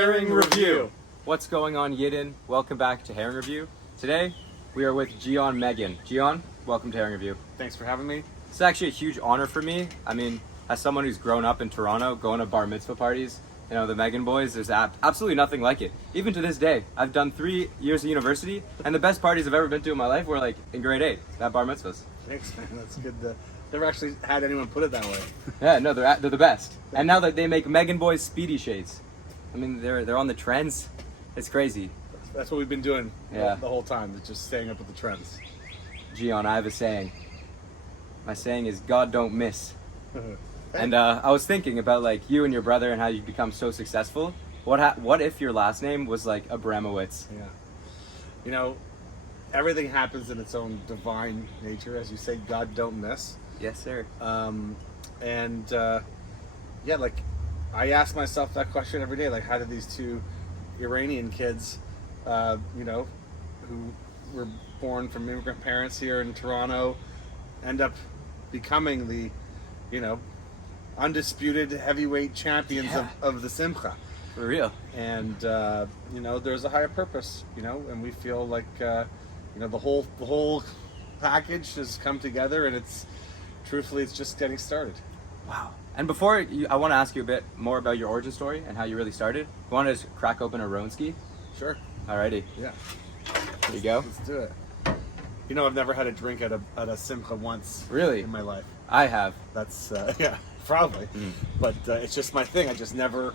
Herring Review. What's going on, Yidden? Welcome back to Herring Review. Today, we are with Jian Magen. Jian, welcome to Herring Review. Thanks for having me. It's actually a huge honor for me. I mean, as someone who's grown up in Toronto, going to bar mitzvah parties, you know, the Magen boys, there's absolutely nothing like it. Even to this day, I've done 3 years of university, and the best parties I've ever been to in my life were like in grade 8, at bar mitzvahs. Thanks, man. That's good. Never actually had anyone put it that way. Yeah, no, they're the best. And now that they make Magen boys speedy shades. I mean, they're on the trends. It's crazy. That's what we've been doing Yeah. the whole time, is just staying up with the trends. Jian, I have a saying. My saying is, God don't miss. Hey. And I was thinking about like you and your brother and how you've become so successful. What if your last name was like Abramowitz? Yeah. You know, everything happens in its own divine nature. As you say, God don't miss. Yes, sir. Yeah, like, I ask myself that question every day. Like, how did these 2 Iranian kids, who were born from immigrant parents here in Toronto, end up becoming the, undisputed heavyweight champions of the Simcha? For real. And there's a higher purpose, and we feel like the whole package has come together, and it's just getting started. Wow. And before I want to ask you a bit more about your origin story and how you really started. You want to just crack open a Ronski? Sure. Alrighty. Yeah. Here you go. Let's do it. I've never had a drink at a Simcha once. Really? In my life. I have. That's yeah, probably. But it's just my thing. I just never.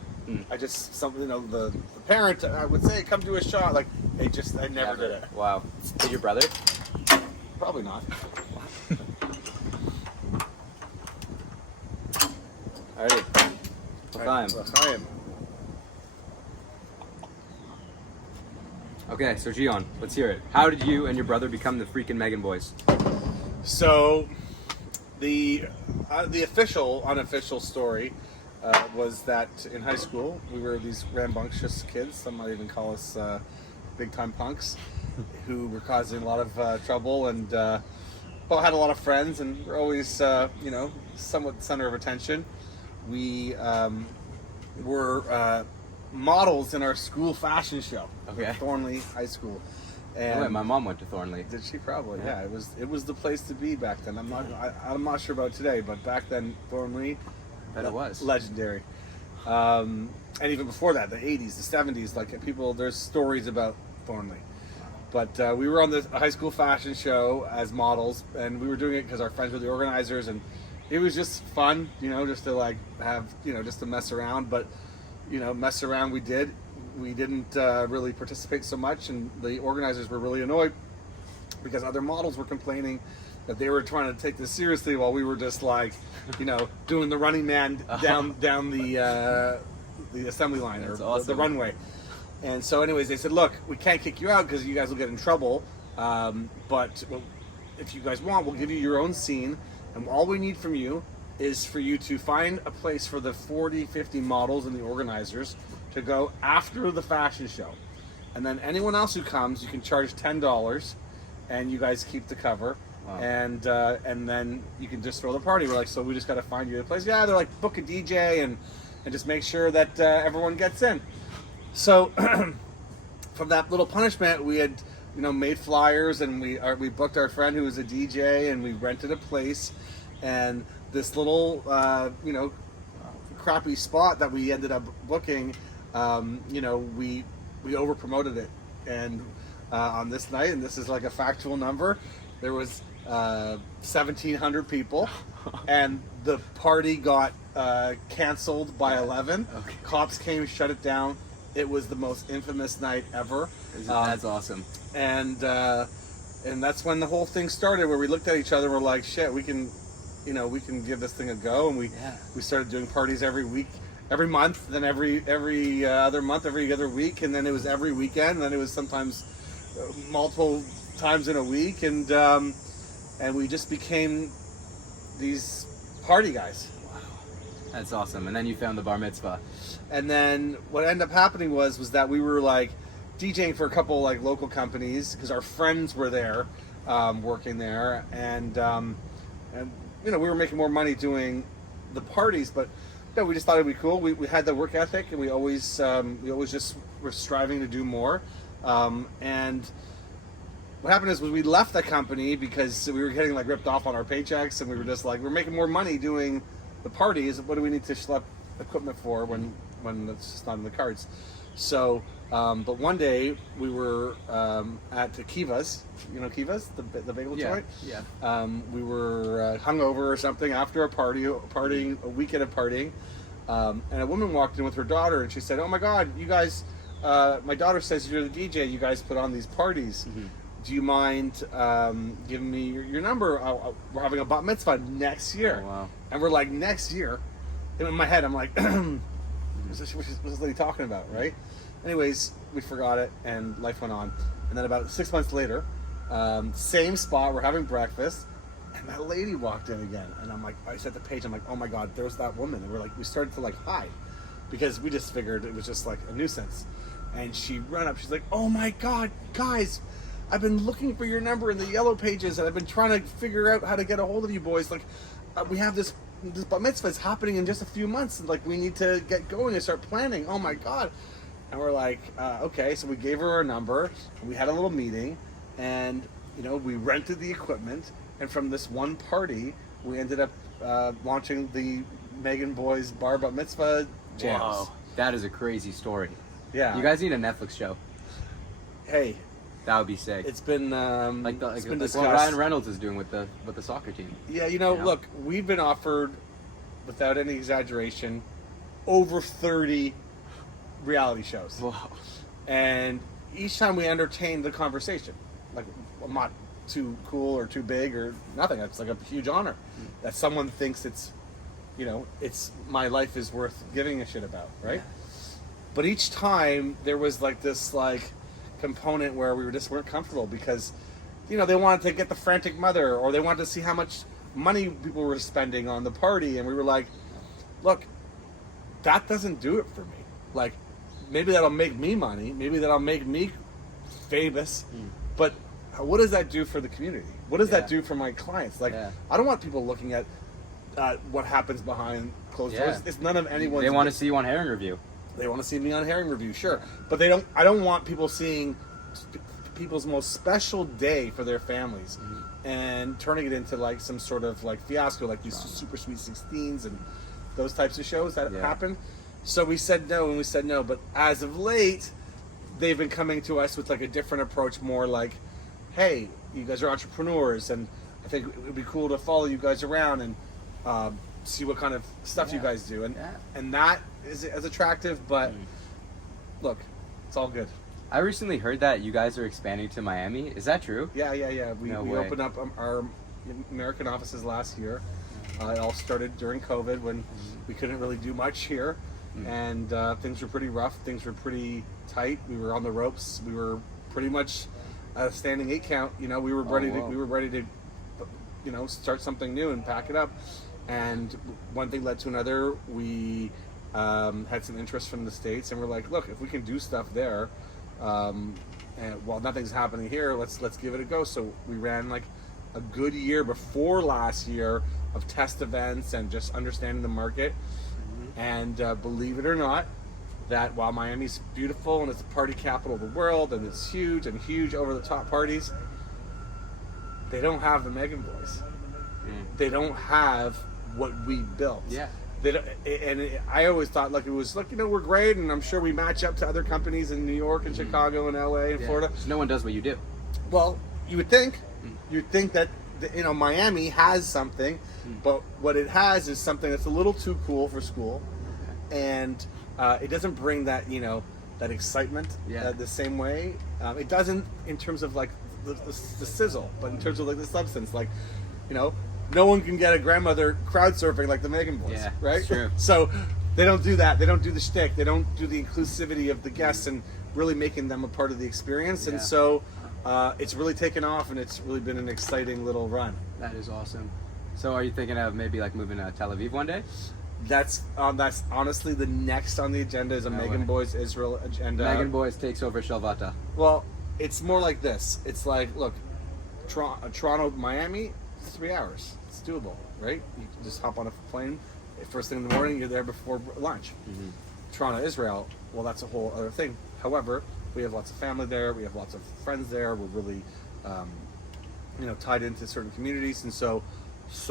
I just the parent, I would say, come do a shot. Like I never did it. Wow. Did your brother? Probably not. Alrighty. L'chaim. L'chaim. Okay, so Jian, let's hear it. How did you and your brother become the freaking Magen boys? So, the unofficial story was that in high school we were these rambunctious kids. Some might even call us big time punks, who were causing a lot of trouble and but had a lot of friends and were always somewhat the center of attention. We were models in our school fashion show. Okay. Thornley High School. And Wait, my mom went to Thornley. did she? Probably. Yeah. It was the place to be back then. I'm not sure about today, but back then Thornley, Bet it was. legendary. And even before that, the 80s, the 70s, like there's stories about Thornley. But we were on the high school fashion show as models, and we were doing it because our friends were the organizers, and it was just fun, just to like have, just to mess around. But mess around we did. We didn't really participate so much, and the organizers were really annoyed because other models were complaining that they were trying to take this seriously while we were just like, doing the running man down the assembly line or awesome. the runway. And so anyways, they said, look, we can't kick you out because you guys will get in trouble, but if you guys want, we'll give you your own scene, and all we need from you is for you to find a place for the 40, 50 models and the organizers to go after the fashion show. And then anyone else who comes, you can charge $10 and you guys keep the cover. Wow. And then you can just throw the party. We're like, so we just got to find you a place. Yeah, they're like, book a DJ and just make sure that everyone gets in. So from that little punishment, we had made flyers, and we booked our friend who was a DJ, and we rented a place. And this little crappy spot that we ended up booking, we over promoted it, and on this night, and this is like a factual number, there was 1,700 people, and the party got canceled by 11. Okay. Cops came, shut it down. It was the most infamous night ever. That's awesome. And that's when the whole thing started, where we looked at each other and we're like, shit, we can give this thing a go. And we started doing parties every week, every month, then every other month, every other week, and then it was every weekend, and then it was sometimes multiple times in a week, and we just became these party guys. Wow. That's awesome. And then you found the bar mitzvah. And then what ended up happening was that we were like DJing for a couple like local companies because our friends were there, working there, and we were making more money doing the parties, but No, we just thought it'd be cool. We had the work ethic, and we always just were striving to do more. And what happened is we left the company because we were getting like ripped off on our paychecks, and we were just like, we're making more money doing the parties. What do we need to schlep equipment for when it's just not in the cards? So, but one day we were at Kiva's. You know Kiva's, the bagel joint. Yeah. We were hungover or something after a weekend of partying, and a woman walked in with her daughter, and she said, "Oh my God, you guys! My daughter says you're the DJ. You guys put on these parties. Mm-hmm. Do you mind giving me your number? We're having a bat mitzvah next year." Oh, wow. And we're like, next year? And in my head, I'm like, what's this lady talking about, right? Anyways, we forgot it, and life went on. And then about 6 months later, same spot, we're having breakfast, and that lady walked in again. And I'm like, I set the page, I'm like, oh my God, there's that woman. And we started to like hide, because we just figured it was just like a nuisance. And she ran up, she's like, oh my God, guys, I've been looking for your number in the yellow pages, and I've been trying to figure out how to get a hold of you boys. Like, we have this bat mitzvah is happening in just a few months, and like we need to get going and start planning. Oh my God. And we're like, okay. So we gave her our number, and we had a little meeting, and we rented the equipment, and from this one party we ended up launching the Magen Boys Bar Bat Mitzvah jams. Wow, that is a crazy story. Yeah, you guys need a Netflix show. Hey, that would be sick. It's been like been what Ryan Reynolds is doing with the soccer team. Yeah, look, we've been offered, without any exaggeration, over 30 reality shows. Wow. And each time we entertain the conversation. Like, I'm not too cool or too big or nothing. It's like a huge honor that someone thinks it's my life is worth giving a shit about, right? Yeah. But each time there was like this like component where we weren't comfortable, because they wanted to get the frantic mother, or they wanted to see how much money people were spending on the party, and we were like, look, that doesn't do it for me. Like, maybe that'll make me money, maybe that'll make me famous, but what does that do for the community? What does that do for my clients? Like, I don't want people looking at what happens behind closed doors. It's none of anyone's. They want to see you on Herring Review. They want to see me on Herring Review, sure, but they don't. I don't want people seeing people's most special day for their families and turning it into like some sort of like fiasco, like these Super Sweet 16s and those types of shows that happen. So we said no, but as of late, they've been coming to us with like a different approach, more like, hey, you guys are entrepreneurs, and I think it would be cool to follow you guys around and see what kind of stuff you guys do, and that is as attractive. But look, it's all good. I recently heard that you guys are expanding to Miami. Is that true? Yeah. We opened up our American offices last year. It all started during COVID, when we couldn't really do much here, and things were pretty rough. Things were pretty tight. We were on the ropes. We were pretty much a standing 8 count. We were ready to start something new and pack it up. And one thing led to another. We had some interest from the States, and we're like, look, if we can do stuff there, and while nothing's happening here, let's give it a go. So we ran like a good year before last year of test events and just understanding the market. And believe it or not, that while Miami's beautiful and it's the party capital of the world and it's huge over the top parties, they don't have the Magen Boys. They don't have what we built. Yeah. I always thought like it was like, we're great, and I'm sure we match up to other companies in New York and Chicago and LA and Florida. So no one does what you do. Well, you would think. You'd think that Miami has something, but what it has is something that's a little too cool for school, and it doesn't bring that that excitement the same way. It doesn't in terms of like the sizzle, but in terms of like the substance, like no one can get a grandmother crowd surfing like the Magen Boys, right? True. So they don't do that. They don't do the shtick. They don't do the inclusivity of the guests and really making them a part of the experience. And so it's really taken off, and it's really been an exciting little run. That is awesome. So are you thinking of maybe like moving to Tel Aviv one day? That's honestly the next on the agenda is a Magen Boys Israel agenda. Magen Boys takes over Shelvata. Well, it's more like this. It's like, look, Toronto, Miami, 3 hours. It's doable, right? You can just hop on a plane, first thing in the morning, you're there before lunch. Toronto, Israel, well, that's a whole other thing. However, we have lots of family there. We have lots of friends there. We're really, tied into certain communities, and so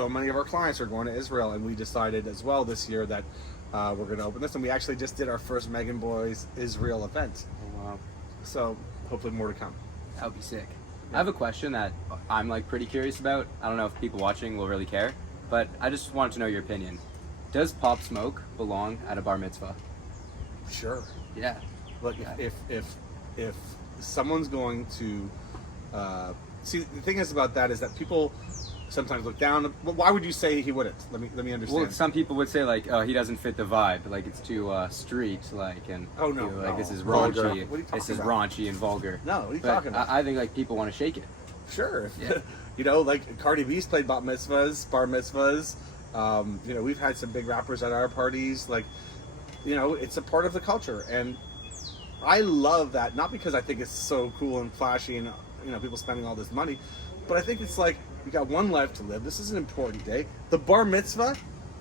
many of our clients are going to Israel. And we decided as well this year that we're going to open this, and we actually just did our first Magen Boys Israel event. Oh, wow. So hopefully more to come. That would be sick. I have a question that I'm like pretty curious about. I don't know if people watching will really care, but I just wanted to know your opinion. Does Pop Smoke belong at a bar mitzvah? Sure. Yeah. Look, if someone's going to see, the thing is about that is that people sometimes look down. Well, why would you say he wouldn't? Let me understand. Well, some people would say like, oh, he doesn't fit the vibe. Like it's too street, like, and Oh, no, you know, like no. this is Vulgar. raunchy. What are you talking This is about? raunchy and vulgar. No, what are you But talking about? I think like people want to shake it. Sure. Yeah. Like Cardi B's played bat mitzvahs, bar mitzvahs. We've had some big rappers at our parties. Like, it's a part of the culture, and I love that. Not because I think it's so cool and flashy, and people spending all this money, but I think it's like we got one life to live. This is an important day. The bar mitzvah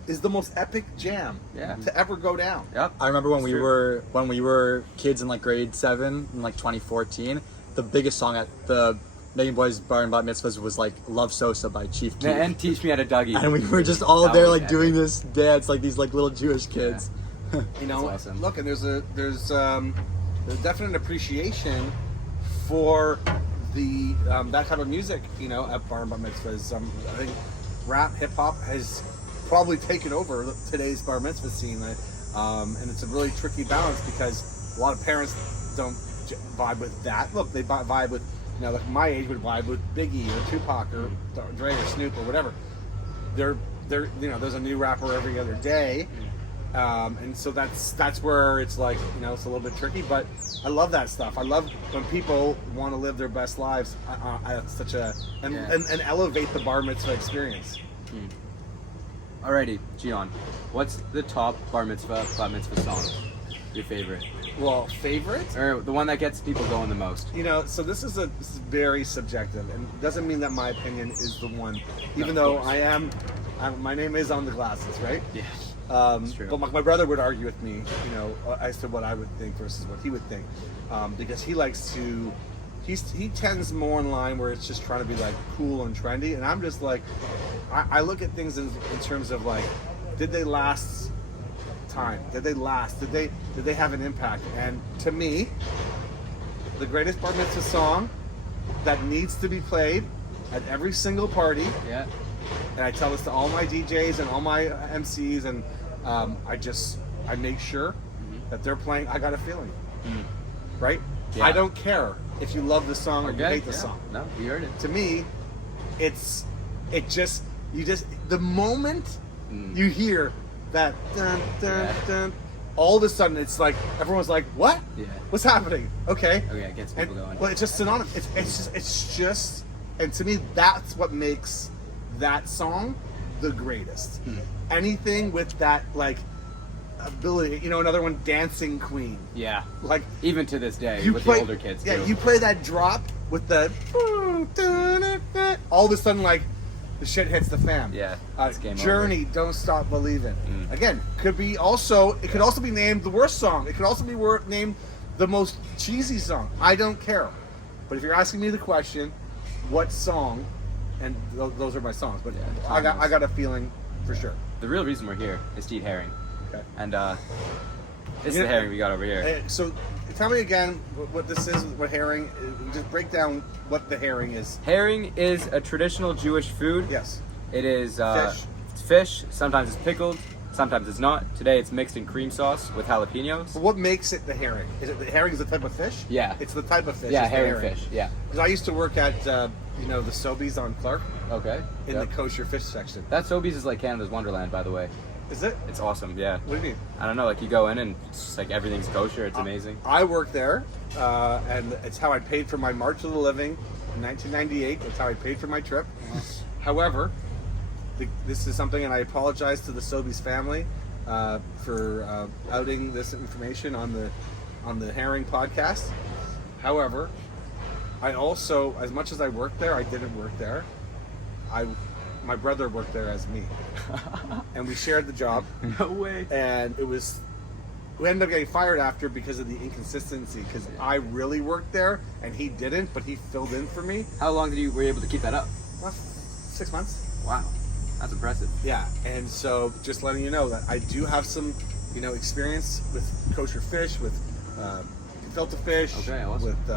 is the most epic jam to ever go down. Yep. I remember when It's we true. were kids in like grade 7 in like 2014. The biggest song at the Magen Boys Bar and Bat Mitzvahs was like "Love Sosa" by Chief Keef. And teach me how to Dougie. And we were just all That there was like doing epic. this dance like these like little Jewish kids. That's awesome. Look, and there's a definite appreciation for the that type of music, at bar and bar mitzvahs. I think rap, hip hop has probably taken over today's bar mitzvah scene, and it's a really tricky balance because a lot of parents don't vibe with that. Look, they vibe with, like my age would vibe with Biggie or Tupac or Dre or Snoop or whatever. They're there's a new rapper every other day. And so that's where it's like, it's a little bit tricky, but I love that stuff. I love when people want to live their best lives. And elevate the bar mitzvah experience. Alrighty, Jian, what's the top bar mitzvah song? Your favorite, Well, favorite? or the one that gets people going the most? So this is very subjective, and it doesn't mean that my opinion is the one, even of though course. my name is on the glasses, right? Yeah. That's true. But my brother would argue with me, as to what I would think versus what he would think, because he likes to. He tends more in line where it's just trying to be like cool and trendy, and I'm just like, I look at things in terms of like, did they last time? Did they last? Did they have an impact? And to me, the greatest bar mitzvah song that needs to be played at every single party. Yeah. And I tell this to all my DJs and all my MCs, and I make sure that they're playing "I Got a Feeling," right? Yeah. I don't care if you love the song or you hate the song. No, we heard it. To me, the moment you hear that dun dun dun, all of a sudden it's like everyone's like, "What? Yeah. What's happening?" Okay. Okay, it gets people going. Well, it's just synonymous. It's just, and to me, that's what makes that song the greatest. Anything with that like ability, another one, Dancing Queen. Yeah. Like Even to this day, you with play, the older kids. yeah, too. you play that drop with the all of a sudden like the shit hits the fan. Yeah, it's game Journey, Don't Stop Believing. Again, it could also be named the worst song. It could also be named the most cheesy song. I don't care. But if you're asking me the question, what song? And those are my songs. But Yeah, I got a feeling for sure. The real reason we're here is to eat herring, Okay. and it's the herring we got over here. So tell me again what this is. What herring? Just break down what the herring is. Herring is a traditional Jewish food. Yes. It is Fish. It's fish. Sometimes it's pickled. Sometimes it's not. Today it's mixed in cream sauce with jalapenos. But what makes it the herring? Is it the herring is the type of fish? Yeah. It's the type of fish. Yeah, it's the herring fish. Yeah. Because I used to work at the Sobeys on Clark Okay. in Yep. the kosher fish section. That Sobeys is like Canada's Wonderland, by the way. Is it? It's awesome. Yeah. What do you mean? I don't know. Like you go in and it's just, like everything's kosher. It's amazing. I worked there, and it's how I paid for my March of the Living in 1998. That's how I paid for my trip. However, this is something, and I apologize to the Sobeys family for outing this information on the Herring podcast. However, I also, as much as I worked there, I didn't work there. my brother worked there as me, and we shared the job. No way. And we ended up getting fired after because of the inconsistency. Because I really worked there and he didn't, but he filled in for me. How long were you able to keep that up? Well, 6 months. Wow, that's impressive. Yeah, and so just letting you know that I do have some, experience with kosher fish, with filter fish, Okay, awesome. with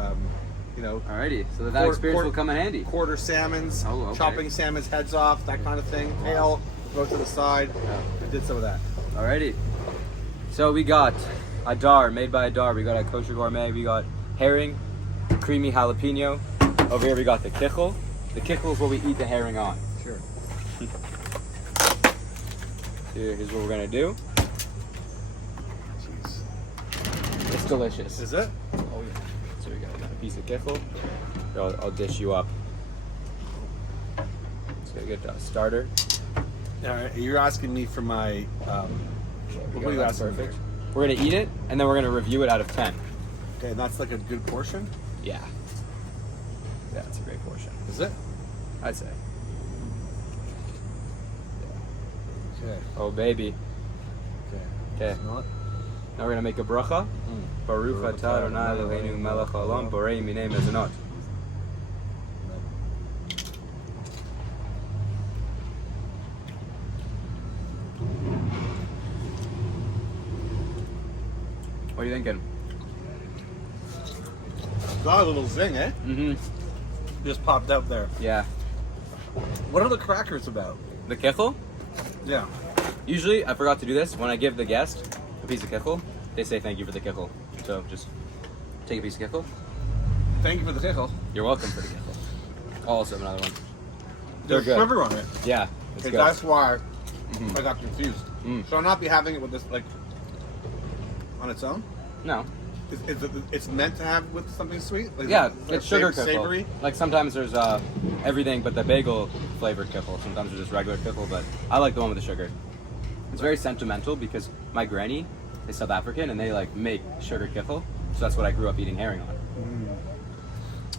Alrighty, so that experience will come in handy. quarter salmons, Oh, okay. chopping salmon's heads off, that kind of thing. Tail, go to the side. Yeah. I did some of that. Alrighty. So we got a dar made by a dar. We got a kosher gourmet. We got herring, creamy jalapeno. Over here we got the kichel. The kichel is what we eat the herring on. Sure. Here's what we're gonna do. Jeez. It's delicious. Is it? Oh yeah. So we got a piece of kichel. I'll dish you up. So we get a starter. All right, you're asking me for my. What are you That's asking? perfect. We're gonna eat it and then we're gonna review it out of 10. Okay, and that's like a good portion. Yeah. Yeah, it's a great portion. Is it? I'd say. Okay. Oh baby. Okay. Okay. Smell it? Now we're gonna make a bracha. Baruch atah Adonai Eloheinu melech haolam borei minei mezonot. What are you thinking? Got a little zing, eh? Mm-hmm. Just popped up there. Yeah. What are the crackers about? The kichel? Yeah. Usually, I forgot to do this. When I give the guest a piece of kichel, they say thank you for the kichel. So just take a piece of kichel. Thank you for the tickle. You're welcome for the kichel. Also another one. They're There's good. sugar on it. Yeah. It's Okay, good. that's why Mhm. I got confused. Mm. So I'll not be having it with this like on its own. No. It's meant to have with something sweet. Like, Yeah, like it's sugar kichel. savory. Like sometimes there's everything but the bagel flavored kichel. Sometimes there's just regular kichel, but I like the one with the sugar. It's very sentimental because my granny is South African and they like make sugar kichel. So that's what I grew up eating herring on.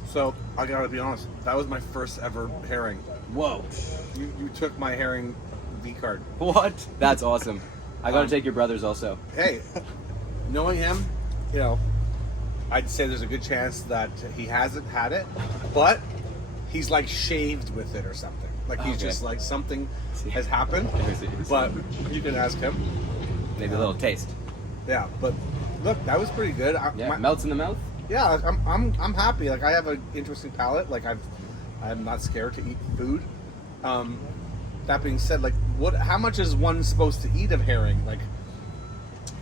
So I gotta be honest, that was my first ever herring. Whoa. You took my herring V card. What? That's awesome. I gotta take your brothers also. Hey, knowing him, I'd say there's a good chance that he hasn't had it, but he's like shaved with it or something. Like he's Okay. just like something has happened. But you can ask him. Maybe a little taste. Yeah, but look, that was pretty good. Yeah, melts in the mouth. Yeah, I'm happy. Like I have an interesting palate. Like I'm not scared to eat food. That being said, like how much is one supposed to eat of herring? Like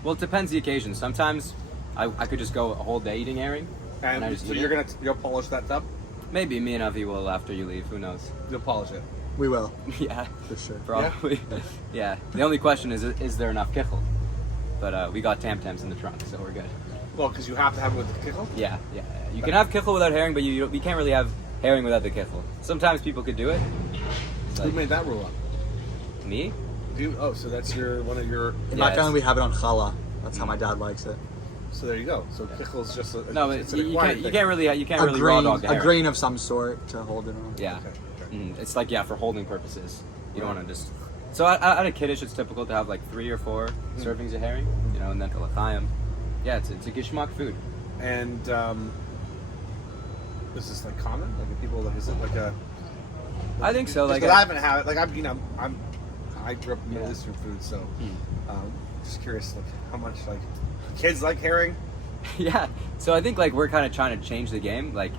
Well, it depends the occasion. Sometimes I could just go a whole day eating herring. and I just so eat you're it. you'll polish that up. Maybe me and Avi will after you leave. Who knows? You'll polish it. We will, Yeah, for sure. probably. Yeah. The only question is there enough kichel? But we got tam-tams in the trunk, so we're good. Well, because you have to have it with the pickle. Yeah. You can have kichel without herring, but you can't really have herring without the kichel. Sometimes people could do it. It's Who like, made that rule up? me? So that's one of your. In my Yeah, family, we have it on challah. That's how my dad likes it. So there you go. So pickle's just a. No, but it's an you acquired can't. You thing. can't really A raw grain, dog the a herring. grain of some sort to hold it on. Yeah. Okay. It's like for holding purposes. You don't want to just. So at a kiddish, it's typical to have like 3 or 4 servings of herring, and then to l'chaim. Yeah, it's a gishmak food. And is this like common? Like the people? Like is it like a? I think so. Like I haven't had it. Like I grew up in Middle Eastern food, so just curious, like how much like kids like herring. yeah. So I think like we're kind of trying to change the game. Like,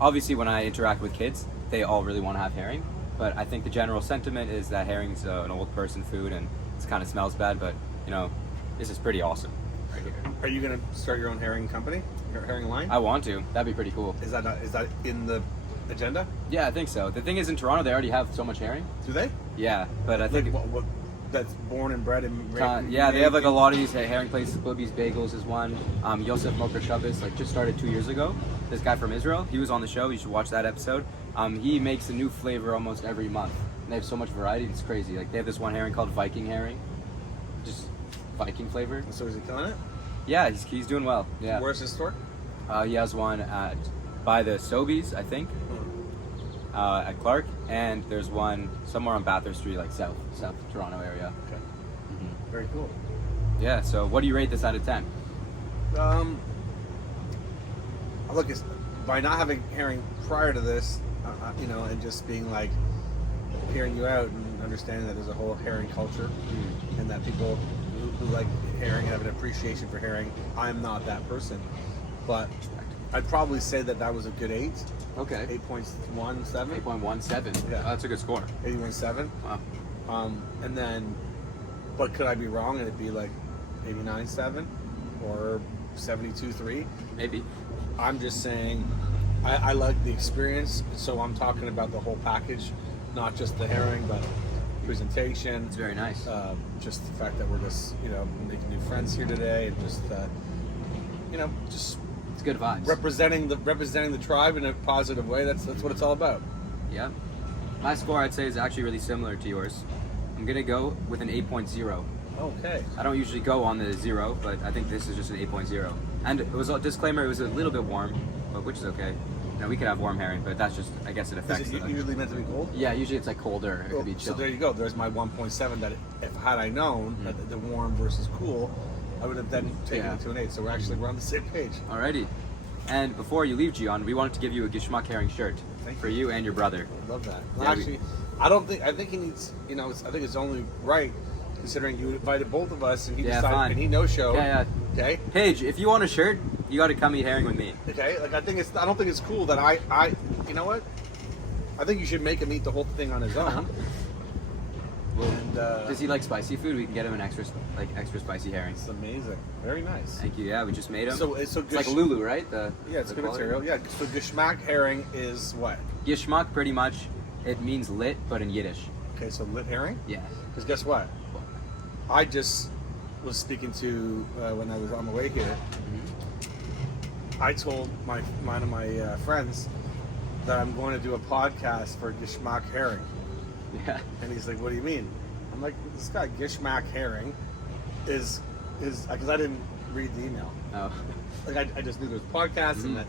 obviously, when I interact with kids, they all really want to have herring. But I think the general sentiment is that herring's an old person food and it kind of smells bad. But this is pretty awesome right here. Are you gonna start your own herring company? Your herring line? I want to. That'd be pretty cool. Is that in the agenda? Yeah, I think so. The thing is, in Toronto, they already have so much herring. Do they? Yeah, but I think. Like what that's born and bred and Yeah, they have like a lot of these herring places. Bubby's Bagels is one. Yosef Moker Shabbos just started 2 years ago. This guy from Israel, he was on the show. You should watch that episode. He makes a new flavor almost every month. And they have so much variety, it's crazy. Like they have this one herring called Viking herring, just Viking flavor. So is he killing it? Yeah, he's doing well. Yeah. Where's his store? He has one by the Sobeys, I think. at Clark, and there's one somewhere on Bathurst Street, like South Toronto area. Okay. Very cool. Yeah. So what do you rate this out of 10? Look, it's, by not having herring prior to this, you know, and just being like hearing you out and understanding that there's a whole herring culture, and that people who like herring have an appreciation for herring. I'm not that person, but I'd probably say that was a good 8. Okay. 8.17. 8.17. Yeah. Oh, that's a good score. 81.7. Wow. And then, but could I be wrong and it'd be like 89.7 or 72.3? Maybe. I'm just saying, I like the experience, so I'm talking about the whole package, not just the herring, but presentation. It's very nice. Just the fact that we're just, you know, making new friends here today, and just, you know, just It's good vibes. representing the tribe in a positive way. That's what it's all about. Yeah. My score, I'd say, is actually really similar to yours. I'm gonna go with an 8.0. Okay. I don't usually go on the 0, but I think this is just an 8.0. And it was a disclaimer, it was a little bit warm, but which is okay. You know, we could have warm herring, but that's just, I guess it affects Is it the... usually meant to be cold? Yeah, usually it's like colder, it could be So chill. there you go. There's my 1.7. That if had I known that the warm versus cool, I would have then taken it to an 8. So we're on the same page. Alrighty. And before you leave, Jian, we wanted to give you a Geschmack herring shirt Thank for you. you and your brother. I love that. Yeah, Actually, I think he needs. You know, I think it's only right, considering you invited both of us and he Yeah, decided fine. and he no showed. Yeah. Okay. Paige, if you want a shirt, you got to come eat herring with me. Okay. Like I don't think it's cool that I. You know what? I think you should make him eat the whole thing on his own. Well, And does he like spicy food? We can get him an extra spicy herring. it's amazing. Very nice. Thank you. Yeah, we just made him. So It's like Lulu, right? Yeah, it's the good quality. material. Yeah. So Geschmack herring is what? Geschmack, pretty much, it means lit, but in Yiddish. Okay, so lit herring. Yeah. Because guess what? I just was speaking to when I was on the way here. I told one of my friends that I'm going to do a podcast for Geschmack herring, Yeah. and he's like, "What do you mean?" I'm like, "This guy Geschmack herring is because I didn't read the email. Oh. Like I just knew there was podcasts and that.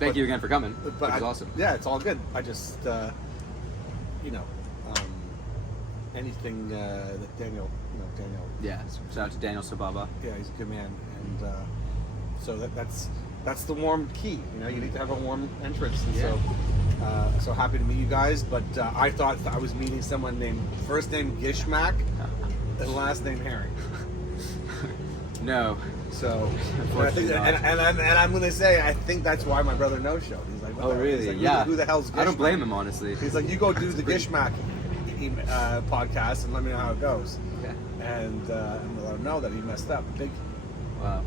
Thank you again for coming. But Which is awesome. Yeah, it's all good. I just you know anything that Daniel. Yeah. Shout out to Daniel Sababa. Yeah, he's a good man, and so that's the warm key. You know, you need to have a warm entrance, and so happy to meet you guys. But I thought I was meeting someone named first name Gishmack and last name Herring. No. So Unfortunately not. and I'm gonna say I think that's why my brother no showed. He's like, what Oh, the hell? really? He's like, Yeah. Who the hell's Gishmack? I don't blame him, honestly. He's like, you go do the Gishmack podcast and let me know how it goes. Okay. And let him know that he messed up big. Wow.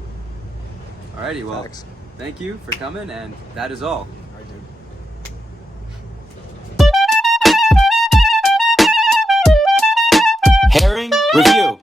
Alrighty, well, Facts. thank you for coming, and that is all.